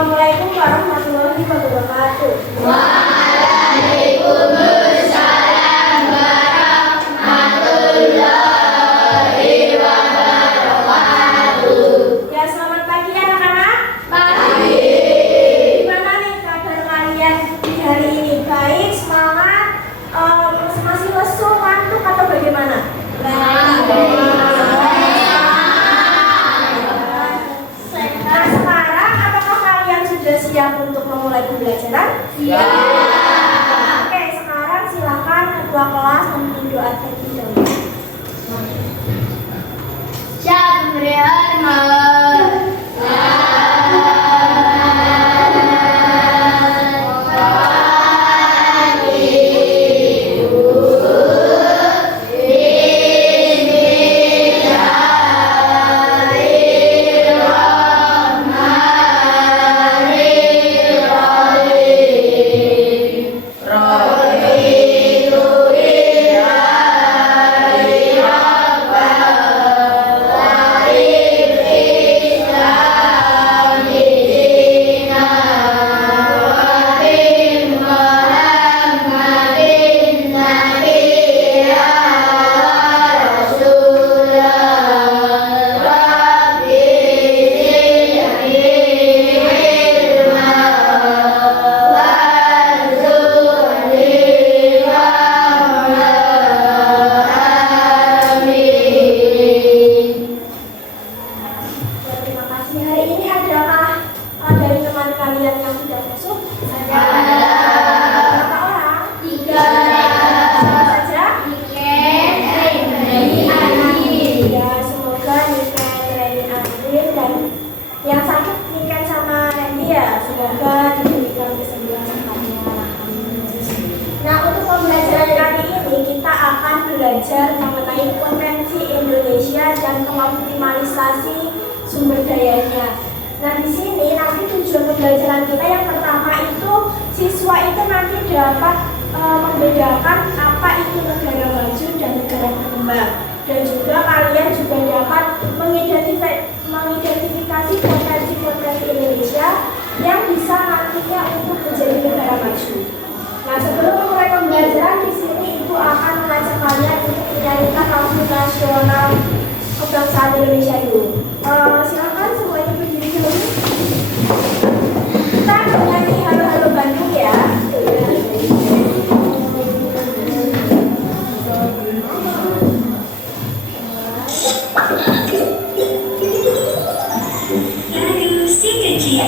Assalamualaikum warahmatullahi wabarakatuh. Waalaikumsalam warahmatullahi wabarakatuh. Ya, selamat pagi anak-anak. Pagi. Gimana nih kabar kalian di hari ini? Baik, semangat, masih lesu, ngantuk atau bagaimana? Nah, sekarang apakah kalian sudah siap untuk memulai pembelajaran? Siap. Oke, sekarang silakan ketua kelas memimpin doa terlebih dahulu. Siap, memberi hormat. Terima kasih. Hari ini adakah dari teman kalian yang sudah masuk? Ada. Berapa orang? 3. Siapa saja? Adi. Ya, semoga Niken, Reni, Andrin dan yang sakit Niken sama Randy ya, semoga diberikan kesembuhan secepatnya. Nah, untuk pembelajaran kali ini kita akan belajar mengenai potensi Indonesia dan mengoptimalisasi sumber dayanya. Nah, di sini nanti tujuan pembelajaran kita yang pertama itu siswa itu nanti dapat membedakan apa itu negara maju dan negara berkembang, dan juga kalian juga dapat mengidentifikasi potensi-potensi Indonesia yang bisa nantinya untuk menjadi negara maju. Nah, sebelum memulai pembelajaran di sini Ibu akan mengajak kalian untuk menyanyikan lagu nasional kebangsaan Indonesia dulu. Silakan semuanya berdiri dulu. Kita menyanyi Halo Halo Bandung ya. Lalu si kecil.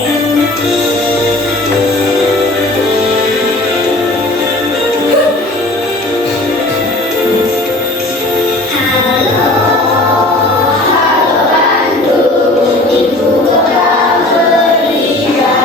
Bandung, ibu kota beriana.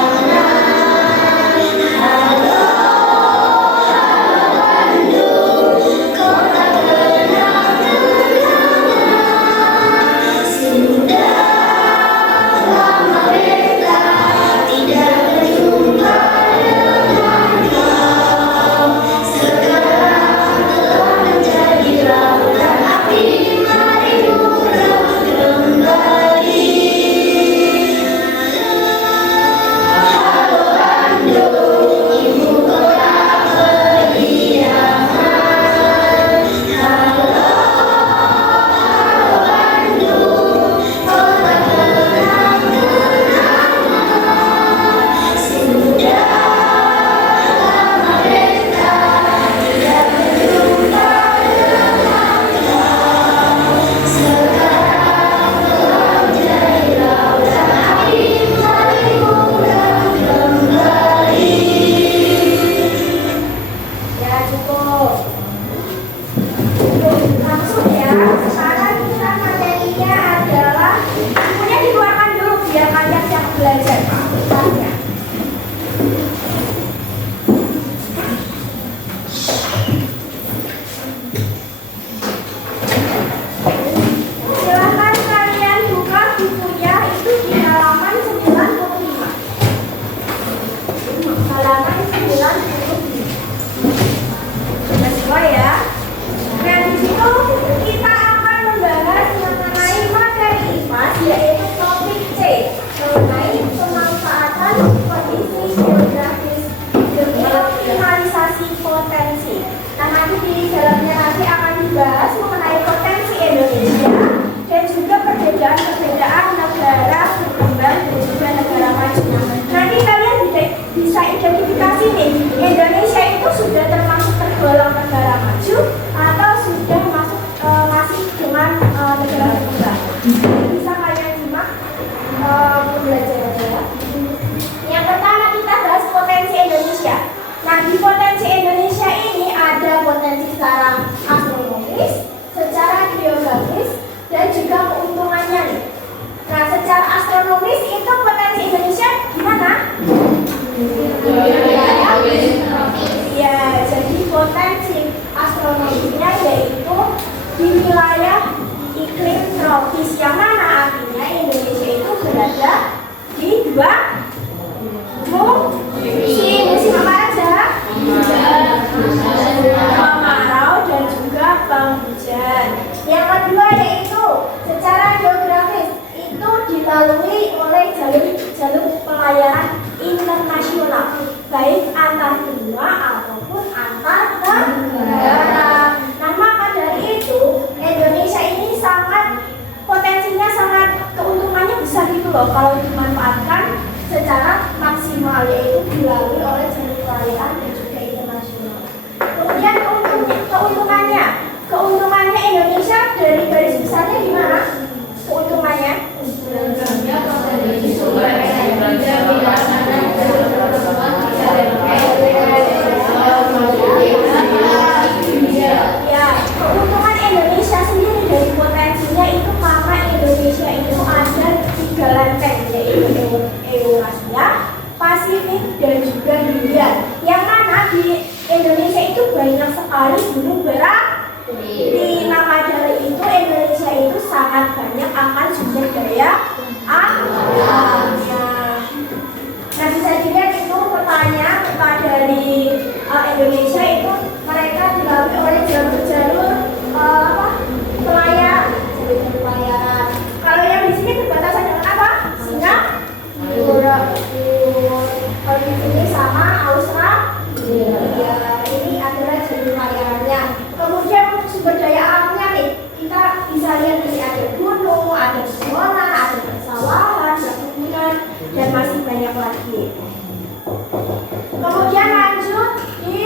teknologinya yaitu di wilayah iklim tropis, yang mana artinya Indonesia itu berada di dua musim apa aja? Kemarau dan juga penghujan. Yang kedua yaitu secara geografis itu dilalui oleh jalur pelayaran internasional, baik antar benua ataupun antar negara. Nah, maka dari itu Indonesia ini potensinya sangat, keuntungannya besar gitu loh kalau dimanfaatkan secara maksimal, yaitu dilalui oleh jalur pelayaran dan juga internasional. Kemudian keuntungannya Indonesia dari garis besarnya gimana? Keuntungannya? Ya, keuntungan Indonesia sendiri dari potensinya itu karena Indonesia itu ada 3 lempeng, yaitu Eurasia, Pasifik, dan juga Hindia. Yang mana di Indonesia itu banyak sekali gunung berapi. Maka dari itu Indonesia itu sangat banyak akan sumber daya alamnya. Nah, bisa dilihat itu petanya, peta dari Indonesia itu mereka dilalui oleh jalur-jalur pelayaran. Kalau yang di sini berbatasan dengan apa? Singapura. Kalau di sini sama Australia. Ini adalah jalur pelayarannya. Kemudian untuk sumber daya alamnya nih, kita bisa lihat ini ada gunung, ada pegunungan, ada persawahan, perkebunan, dan masih banyak lagi. Kemudian lanjut di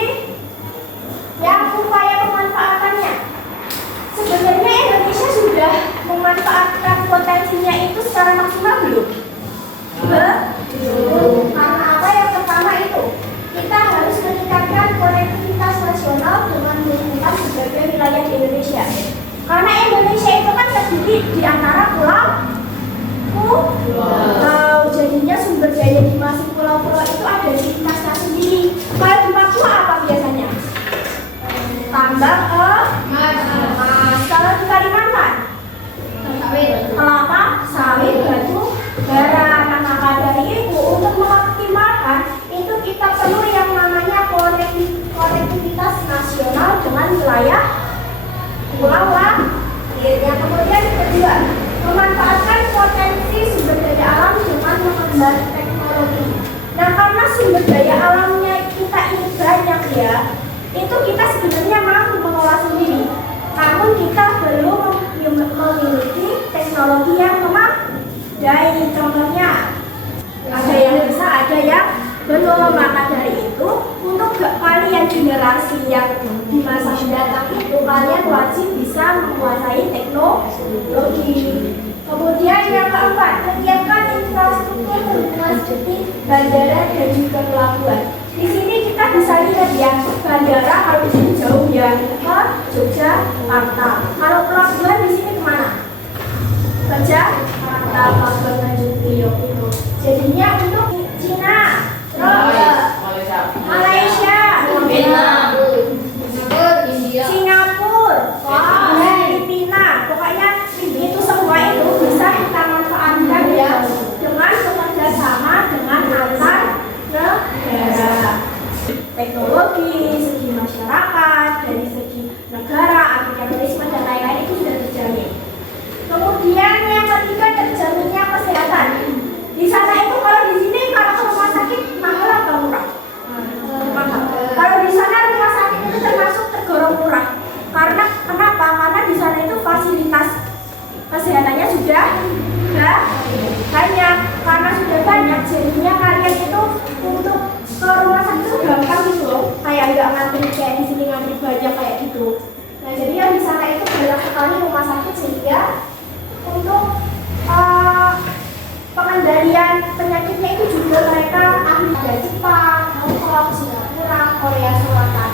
yang upaya pemanfaatannya. Sebenarnya Indonesia sudah memanfaatkan potensinya itu secara maksimal belum? Belum. Karena apa? Yang pertama itu kita harus meningkatkan konektivitas nasional dengan menghubungkan berbagai wilayah di Indonesia. Karena Indonesia itu kan terdiri di antara pulau. Jadinya sumber daya di masing pulau-pulau itu ada ciri khasnya sendiri. Kalau di Papua apa biasanya? Tambang emas. Kalau di Kalimantan? Kelapa, sawit, batu bara. Nah, maka dari itu untuk mengoptimalkan itu kita perlu yang namanya konektivitas nasional dengan wilayah pulau lain. Yang kemudian kedua, memanfaatkan potensi sumber daya alam dengan mengembangkan teknologi. Nah, karena sumber daya alamnya kita ini banyak ya, itu kita sebenarnya mampu mengolah sendiri. Namun kita belum memiliki teknologi yang memadai. Contohnya ada yang bisa, ada yang belum. Maka dari itu untuk kalian generasi yang di masa mendatang itu kalian wajib bisa menguasai teknologi. Kemudian yang keempat, menyiapkan infrastruktur perhubungan seperti bandara dan juga pelabuhan. Di sini kita bisa lihat ya, bandara kalau di sini jauh ya ke Yogyakarta. Kalau pelabuhan di sini kemana? Ke Jakarta, pelabuhan Tanjung Priok itu. Jadinya untuk Cina, Malaysia, Singapura, Filipina, pokoknya itu semua itu bisa kita manfaatkan ya dengan bekerja sama dengan antar negara. Teknologi, segi masyarakat, dari segi negara, anti terorisme dan lain-lain itu sudah terjamin. Kemudian yang ketiga, terjaminnya kesehatan. Di sana itu kalau di sini kalau ke rumah sakit mahal atau murah? Mahal. Kalau di sana rumah sakit itu termasuk tergolong murah. Karena kenapa? Karena di sana itu fasilitas kesehatannya sudah banyak. Karena sudah banyak, jadinya kalian itu untuk ke rumah sakit itu gampang gitu loh. Kayak nggak ngantri kayak di sini ngantri banyak kayak gitu. Nah, jadi yang di sana itu banyak sekali rumah sakit sehingga untuk pengendalian penyakitnya itu juga mereka ahli dari Jepang, Hong Kong, Singapura, Korea Selatan.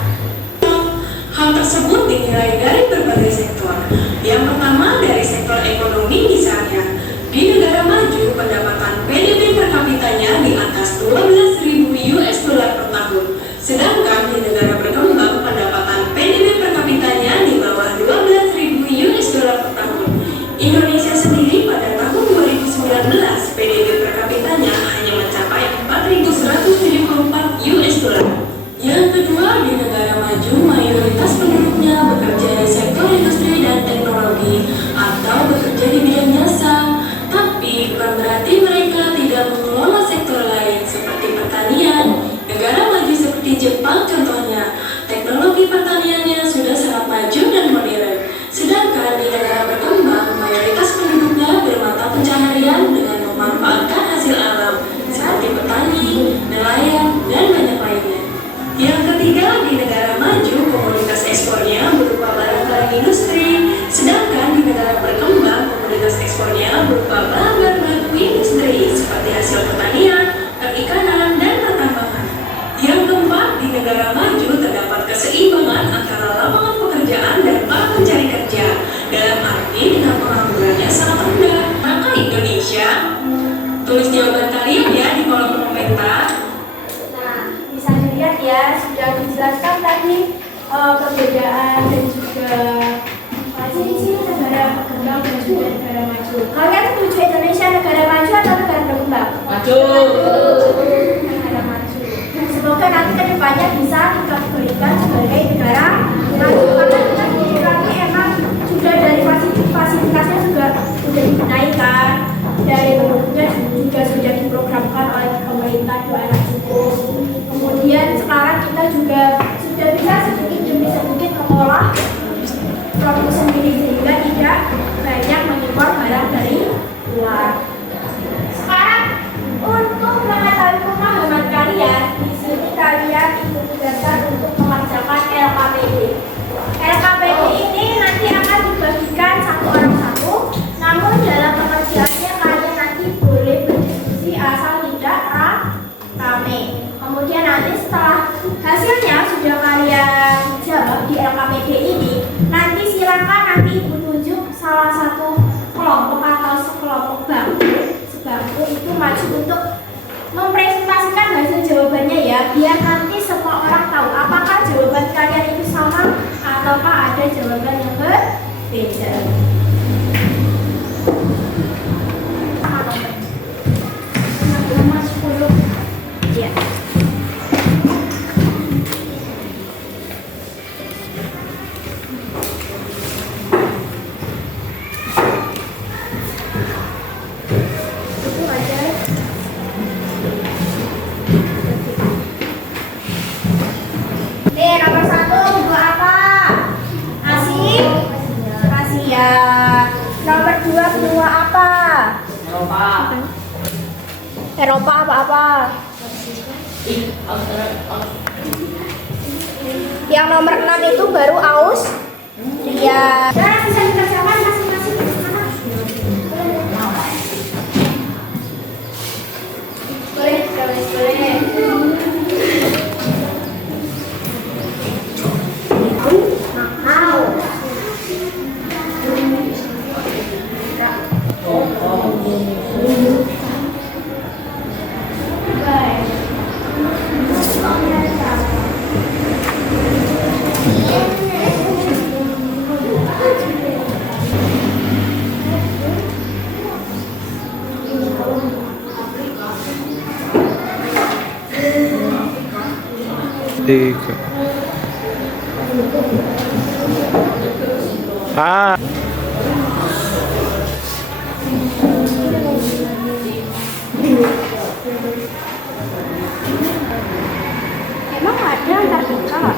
Hal tersebut dinilai dari berbagai sektor. Yang pertama dari sektor ekonomi misalnya. Di negara maju, pendapatan PDB per kapitanya di atas 12.000 US dollar per tahun. Sedangkan di negara berkembang, pendapatan PDB per kapitanya Jika di negara maju mayoritas penduduknya bekerja di sektor industri dan teknologi atau bekerja di bidang jasa, tapi bukan berarti mereka tidak mengelola sektor lain seperti pertanian. Negara maju seperti Jepang contohnya, teknologi pertaniannya sudah sangat maju dan modern. Sedangkan di negara berkembang, mayoritas penduduknya bermata pencaharian dengan memanfaatkan hasil alam seperti petani, nelayan, dan banyak lainnya. Yang ketiga, di negara maju, komoditas ekspornya berupa barang-barang industri, sedangkan di negara berkembang, komoditas ekspornya berupa barang-barang industri seperti hasil pertanian, perikanan, dan pertambangan. Yang keempat, di negara maju terdapat keseimbangan antara lapangan pekerjaan dan para pencari kerja, dalam arti tingkat penganggurannya sangat rendah. Maka Indonesia, tulis jawaban kalian ya di kolom komentar. Nah, bisa dilihat ya, sudah dijelaskan tadi perbedaan dan juga sini negara berkembang dan juga negara maju. Kalian setuju Indonesia negara maju atau negara berkembang? Maju. Negara maju. Semoga nanti kedepannya bisa dikategorikan sebagai negara maju karena kami emang sudah dari fasilitasnya juga sudah dinaikkan, dari bentuknya juga sudah diprogramkan oleh pemerintah 2 anak cukup. Kemudian sekarang kita juga sudah bisa sedikit demi sedikit mengolah produk sendiri sehingga tidak banyak mengimpor barang dari luar. Sekarang untuk mengetahui pemahaman kalian, di sini kalian ditugaskan untuk mengerjakan LKPD. LKPD ini nanti akan dibagikan satu orang satu, namun dalam pengerjaannya kalian nanti boleh berdiskusi asal tidak rame. Kemudian nanti setelah hasilnya sudah kalian jawab di LKPD ini, nanti silakan nanti ibu tunjuk salah satu kelompok atau sekelompok sebangku itu maju untuk mempresentasikan hasil jawabannya ya, biar nanti semua orang tahu apakah jawaban kalian itu sama ataukah ada jawaban yang berbeda. Nomor 10. Ya. Itu aja. Nomor 1 buku apa? Asik? Asia. Nomor 2 benua apa? Eropa apa-apa? Yang nomor 6 itu baru Austria. Nah, bisa dikerjakan masing-masing di sana. Boleh. Tiga. Emang ada Antartika?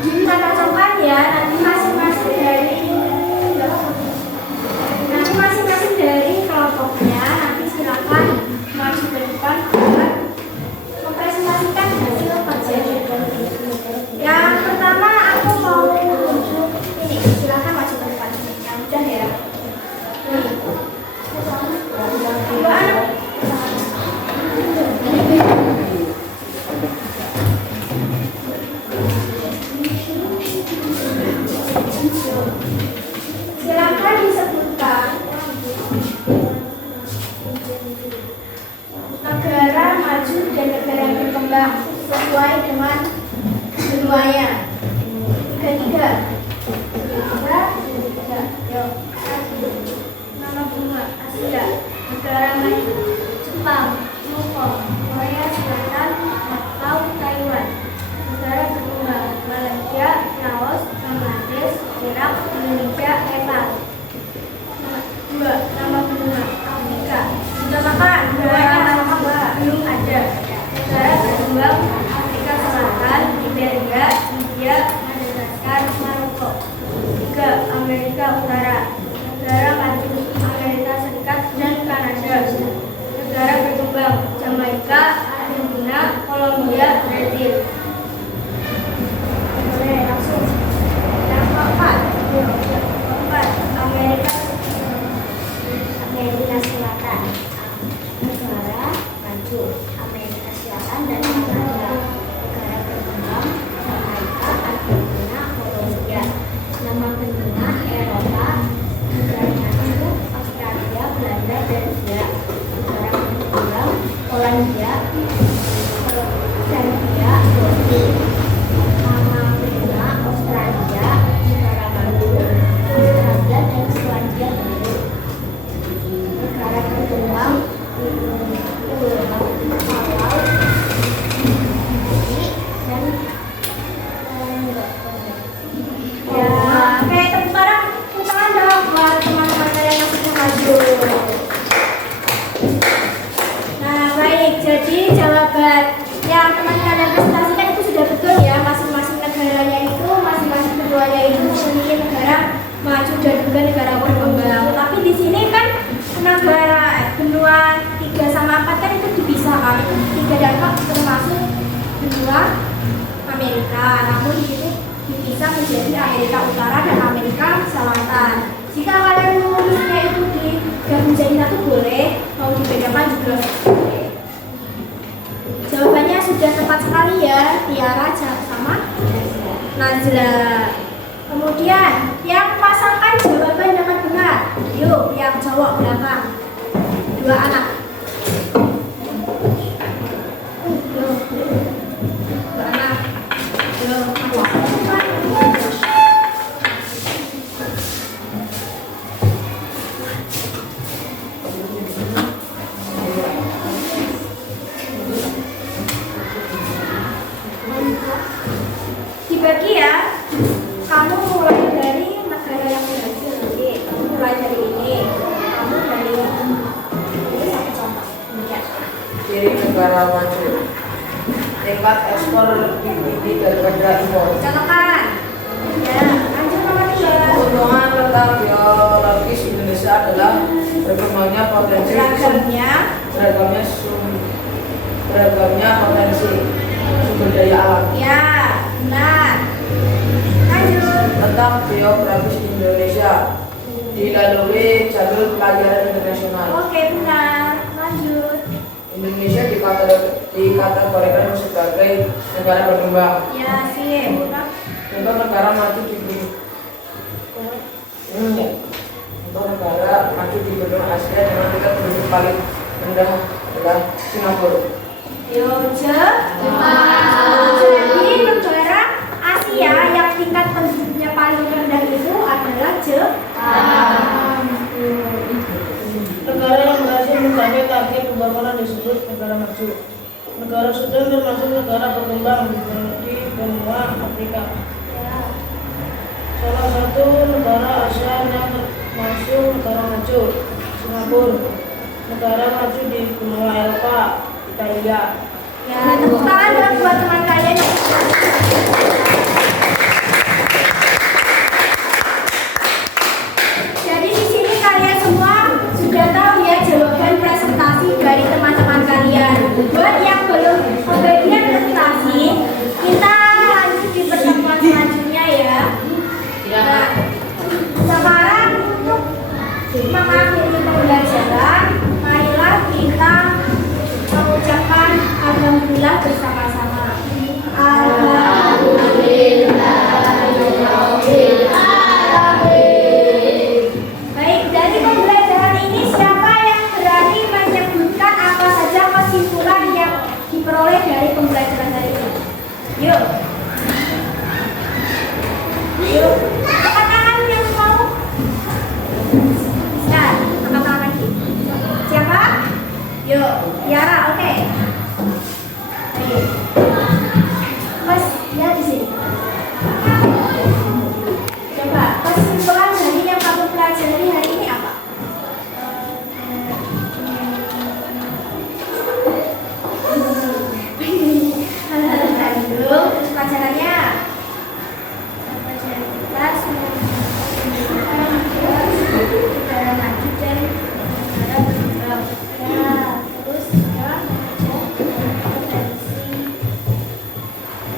Kita cocokkan ya, nanti masing-masing dari kelompoknya nanti silakan maju ke depan buat mempresentasikan hasil kerja. Yang pertama aku mau tunjuk ini, silakan maju ke depan. Yang udah ya. Dua anak. sesuai dengan benuanya. Tiga. Yuk. Nama bunga Asia, negara maju, Jepang, Hong Kong, Korea Selatan, Macau, Taiwan. Negara berkembang, Malaysia, Laos, Bangladesh, Irak, Indonesia, Nepal. Dua. Nama benua Afrika. Sudah makan? Belum ada. Negara berkembang, Afrika Selatan, Liberia, India, Madagaskar, Maroko. Tiga. Amerika Utara. Negara maju, Amerika Serikat dan Kanada. Negara berkembang, Jamaika, Argentina, Kolombia, Brazil. Oke, langsung. Yang keempat, Amerika Selatan. Negara maju, Amerika Selatan dan Kanada. Negara berkembang, Jamaika, Argentina, Kolombia. Nama benua Eropa. Negara maju, Australia, Belanda, Belgia. Negara berkembang, Polandia, Serbia, Turki. Nama benua Australia, negara maju, Australia dan Selandia Baru. Negara berkembang, Oke, tepuk tangan dong buat teman-teman kalian yang sudah maju. Nah, baik. Jadi jawaban yang teman kalian presentasikan itu sudah betul ya. Masing-masing negaranya itu, masing-masing keduanya itu memiliki negara maju dan juga negara berkembang. Tapi di sini kan negara benua 3 sama 4 kan itu dipisahkan. 3 dan 4 termasuk benua Amerika. Namun di sini dipisah menjadi Amerika Utara dan Amerika Selatan. Jika kalian menulisnya itu digabung jadi satu boleh, mau dibedakan juga boleh. Jawabannya sudah tepat sekali ya, Tiara sama Najla. Kemudian yang pasangkan jawaban dengan benar. Yuk, yang cowok belakang. 2 anak. Yuk. 2 anak. Yuk, dibagi ya. Kamu mulai dari negara yang berhasil nanti. Kamu mulai dari ini. Kamu dari ini satu contoh. Ya. Ciri negara maju, tingkat ekspor lebih tinggi daripada impor. Contohkan. Ya, lanjut nomor 2. Keuntungan letak geologis Indonesia adalah berkembangnya potensi beragamnya potensi sumber daya alam. Ya, benar. Lanjut. Letak geografis Indonesia dilalui jalur pelayaran internasional. Oke, benar. Lanjut. Indonesia dikategorikan sebagai negara berkembang. Ya, sip. Untuk negara maju di untuk negara maju di benua Asia dengan tingkat penduduk paling rendah adalah Singapura. Jadi negara Asia yang tingkat penduduknya paling rendah itu adalah Jepang. Negara yang berhasil mencapai target pembangunan disebut negara maju. Negara sedang termasuk negara berkembang di benua Afrika. Salah satu negara ASEAN yang termasuk negara maju, Singapura. Negara maju di benua Eropa, Italia. Ya, tepuk tangan dong buat teman kalian yang sudah. Jadi di sini kalian semua sudah tahu ya jawaban presentasi dari teman-teman kalian. Buat yang belum pembagian presentasi, kita lanjut di pertemuan selanjutnya ya. Nah, sekarang untuk mengakhiri pembelajaran, marilah kita mengucapkan alhamdulillah bersama-sama. Yuk. Yuk. Angkat tangan yang mau. Bisa. Angkat tangan lagi. Siapa? Yuk. Tiara, oke. Ayo. Mas, ya di sini. Coba, kesimpulan dari yang kamu pelajari hari ini apa? Dulu, terus pelajarannya. Kelas negara maju dan negara berkembang. Ya, terus ya,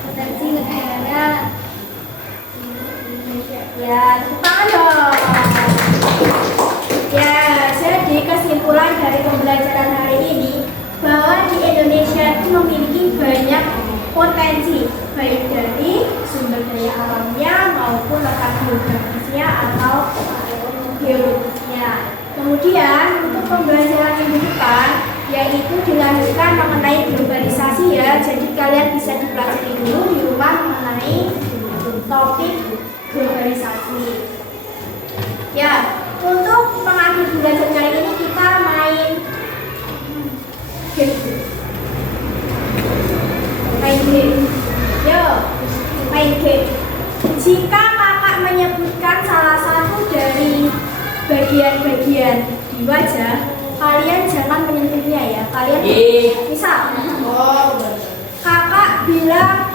potensi negara. Ya, tepuk tangan dong. Ya, jadi kesimpulan dari pembelajaran hari ini bahwa di Indonesia itu memiliki banyak potensi, baik dari sumber daya alamnya maupun letak geografisnya atau geologisnya. Kemudian untuk pembelajaran minggu depan yaitu dilanjutkan mengenai globalisasi ya. Jadi kalian bisa dipelajari dulu di rumah mengenai topik globalisasi. Ya, untuk pengakhir belajar kali ini kita main game. Yo, main game. Jika kakak menyebutkan salah satu dari bagian-bagian di wajah, kalian jangan menyentuhnya ya. Kalian misal kakak bilang